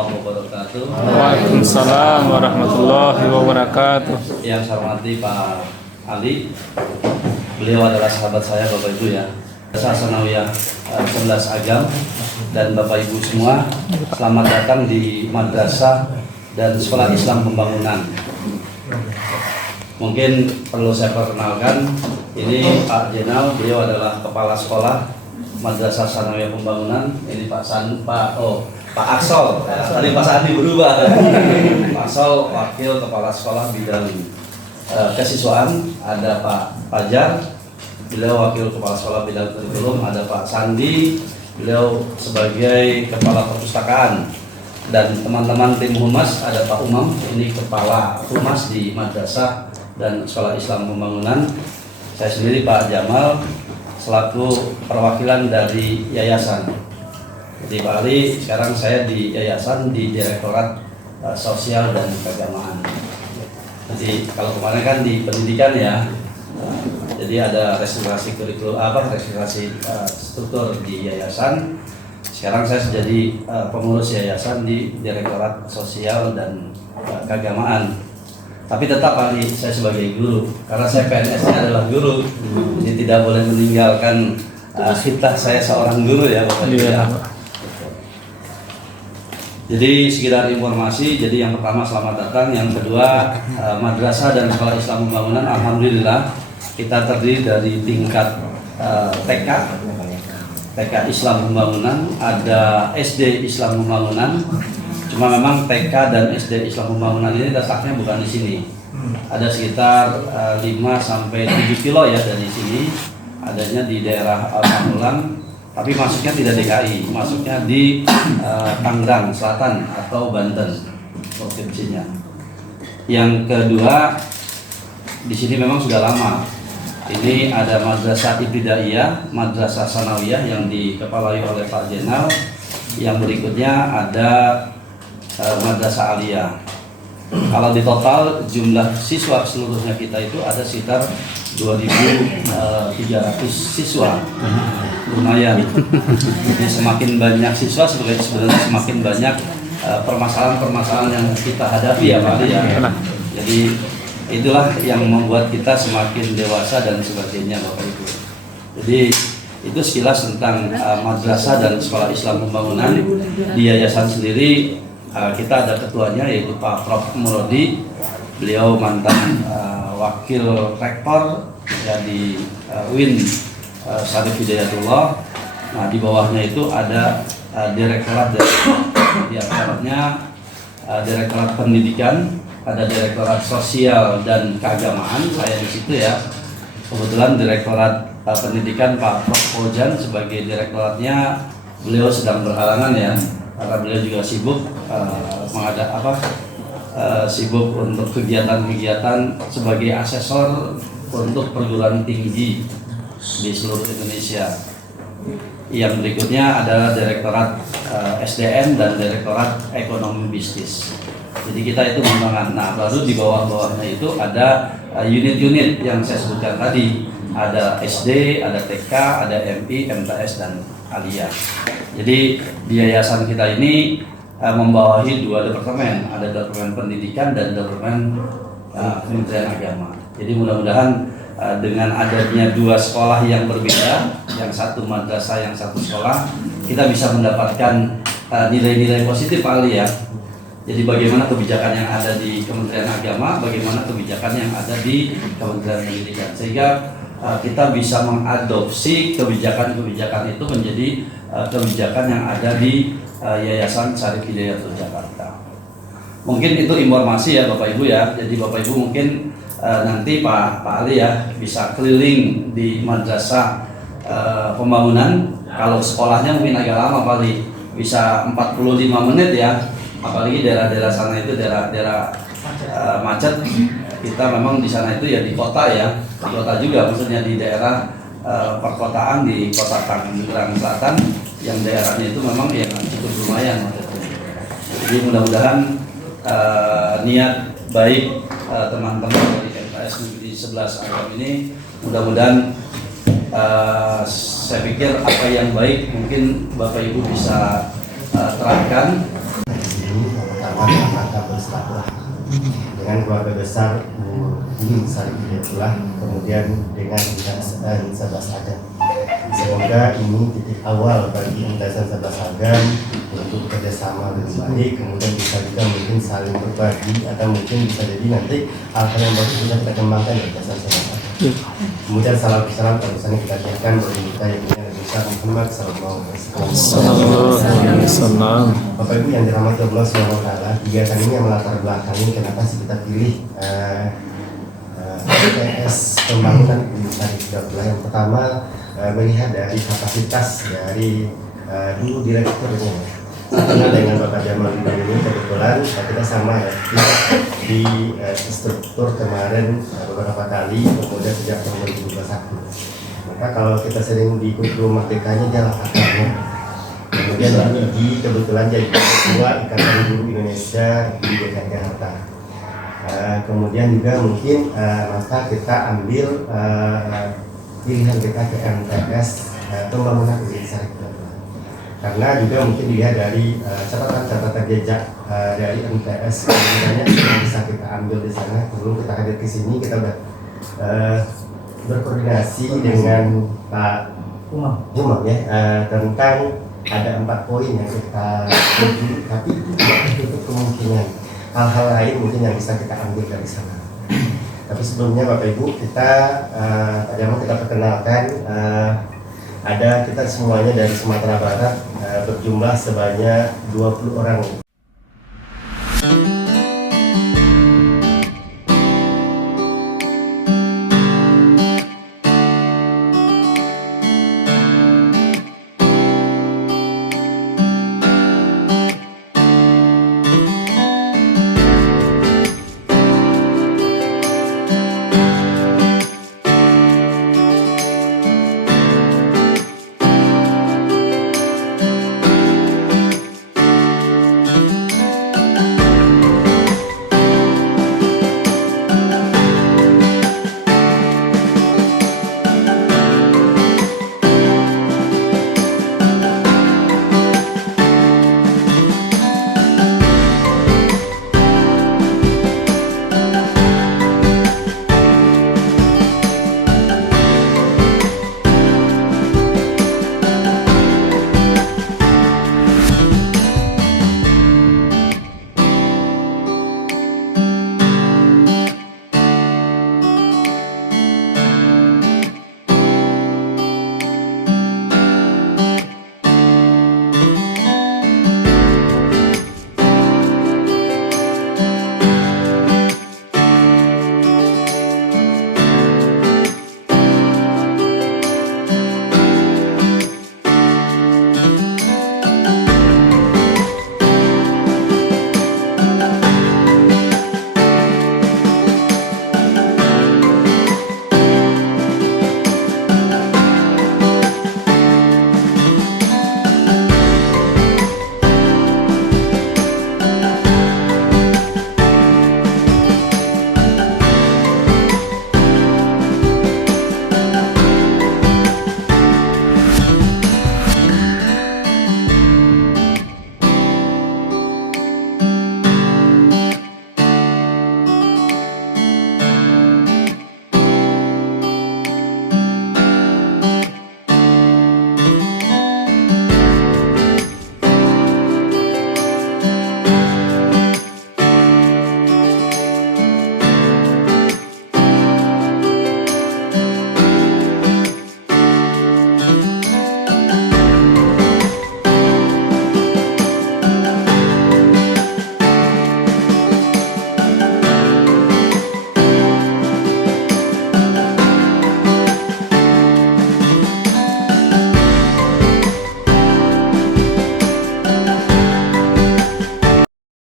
warahmatullahi wabarakatuh. Waalaikumsalam warahmatullahi wabarakatuh. Yang saya hormati Pak Ali, beliau adalah sahabat saya Bapak Ibu ya. Saya Sanawiyah 11 Agam dan Bapak Ibu semua, selamat datang di Madrasah dan Sekolah Islam Pembangunan. Mungkin perlu saya perkenalkan, ini Pak Jenal, beliau adalah Kepala Sekolah Madrasah Sanawiyah Pembangunan. Ini Pak Aksol, tadi Pak Sandi berubah. Pak Aksol, Wakil Kepala Sekolah Bidang Kesiswaan. Ada Pak Fajar, beliau Wakil Kepala Sekolah Bidang Kurikulum. Ada Pak Sandi, beliau sebagai Kepala Perpustakaan. Dan teman-teman tim Humas, ada Pak Umam, ini Kepala Humas di Madrasah dan Sekolah Islam Pembangunan. Saya sendiri Pak Jamal, selaku perwakilan dari yayasan. Jadi Pak Ali, sekarang saya di yayasan di Direktorat Sosial dan Keagamaan. Jadi kalau kemarin kan di pendidikan ya, jadi ada restorasi kurikulum restorasi struktur di yayasan. Sekarang saya jadi pengurus yayasan di Direktorat Sosial dan Keagamaan. Tapi tetap Pak Ali, saya sebagai guru, karena saya PNS-nya adalah guru, jadi tidak boleh meninggalkan khitah saya seorang guru ya Bapak Ibu ya. Jadi sekedar informasi, jadi yang pertama selamat datang, yang kedua Madrasah dan Sekolah Islam Pembangunan, alhamdulillah kita terdiri dari tingkat TK Islam Pembangunan, ada SD Islam Pembangunan. Cuma memang TK dan SD Islam Pembangunan ini letaknya bukan di sini. Ada sekitar 5 sampai 7 kilo ya dari sini. Adanya di daerah Pamulang, tapi masuknya tidak DKI, masuknya di Tangerang Selatan atau Banten provinsinya. Yang kedua, di sini memang sudah lama. Ini ada Madrasah Ibtidaiyah, Madrasah Sanawiyah yang dikepalai oleh Pak Jenal. Yang berikutnya ada Madrasah Aliyah. Kalau di total jumlah siswa seluruhnya kita itu ada sekitar 2.300 siswa. Lumayan. Jadi semakin banyak siswa sebenarnya semakin banyak permasalahan-permasalahan yang kita hadapi ya Pak Ali ya. Jadi itulah yang membuat kita semakin dewasa dan sebagainya Bapak Ibu. Jadi itu sekilas tentang Madrasah dan Sekolah Islam Pembangunan. Di yayasan sendiri kita ada ketuanya yaitu Pak Prof. Murodi, beliau mantan wakil rektor ya di UIN Syarif Hidayatullah. Nah di bawahnya itu ada direktorat di antaranya direktorat pendidikan, ada direktorat sosial dan keagamaan, saya di situ ya. Kebetulan direktorat pendidikan Pak Prof. Ojan sebagai direktoratnya, beliau sedang berhalangan ya. Karena beliau juga sibuk sibuk untuk kegiatan-kegiatan sebagai asesor untuk perguruan tinggi di seluruh Indonesia. Yang berikutnya adalah Direktorat SDM dan Direktorat Ekonomi Bisnis. Jadi kita itu mengembangkan. Nah, baru di bawah-bawahnya itu ada unit-unit yang saya sebutkan tadi. Ada SD, ada TK, ada MI, MTS, dan Aliyah. Jadi di yayasan kita ini membawahi 2 departemen, ada departemen pendidikan dan departemen Kementerian Agama. Jadi mudah-mudahan dengan adanya 2 sekolah yang berbeda, yang satu madrasah, yang satu sekolah, kita bisa mendapatkan nilai-nilai positif Pak Ali ya. Jadi bagaimana kebijakan yang ada di Kementerian Agama, bagaimana kebijakan yang ada di Kementerian Pendidikan, sehingga kita bisa mengadopsi kebijakan-kebijakan itu menjadi kebijakan yang ada di Yayasan Syarif Hidayatullah Jakarta. Mungkin itu informasi ya Bapak Ibu ya. Jadi Bapak Ibu mungkin nanti Pak Ali ya bisa keliling di Madrasah Pembangunan. Kalau sekolahnya mungkin agak lama Pak Ali, bisa 45 menit ya. Apalagi daerah-daerah sana itu daerah-daerah macet. Kita memang di sana itu ya di kota ya, di kota juga, maksudnya di daerah perkotaan di kota Tangerang Selatan, yang daerahnya itu memang ya cukup lumayan. Jadi mudah-mudahan niat baik teman-teman dari MTS di 11 Agam ini, mudah-mudahan saya pikir apa yang baik mungkin Bapak Ibu bisa terapkan. Mustaqlah dengan keluarga besar Bu Sarif Hidayatullah, kemudian dengan Yayasan 11 Agam. Semoga ini titik awal bagi Yayasan 11 Agam untuk kerjasama lebih baik, kemudian bisa juga mungkin saling berbagi, atau mungkin bisa jadi nanti hal-hal yang baru bisa kita kembangkan di Yayasan 11 Agam. Kemudian salam terusannya kita ajarkan bagi kita yang punya Nabi Muhammad Sallallahu Alaihi Wasallam. Bapak Ibu yang dirahmati Allah Subhanahu Wa Taala, kegiatan ini yang melatar belakangi kenapa sih kita pilih PS pembangunan Sarif Hidayatullah. Yang pertama, melihat dari kapasitas dari dulu direkturnya. Karena dengan Bapak Jamal ini kebetulan kita sama ya di struktur kemarin beberapa kali, kemudian sejak tahun 2021. Maka kalau kita sering di rumah TK-nya dia lah akarnya. Kemudian di kebetulan jadi ketua Ikatan Guru Indonesia di DKI Jakarta. Kemudian juga mungkin maka kita ambil pilihan kita ke MTS pembangunan Sarif Hidayatullah. Karena juga mungkin dilihat dari catatan-catatan jejak dari MTS yang bisa kita ambil di sana. Sebelum kita hadir ke sini kita udah berkoordinasi dengan Pak Umam ya tentang ada 4 poin yang kita tuju, tapi itu tidak tertutup kemungkinan hal-hal lain mungkin yang bisa kita ambil dari sana. Tapi sebelumnya Bapak Ibu kita kita perkenalkan ada kita semuanya dari Sumatera Barat berjumlah sebanyak 20 orang.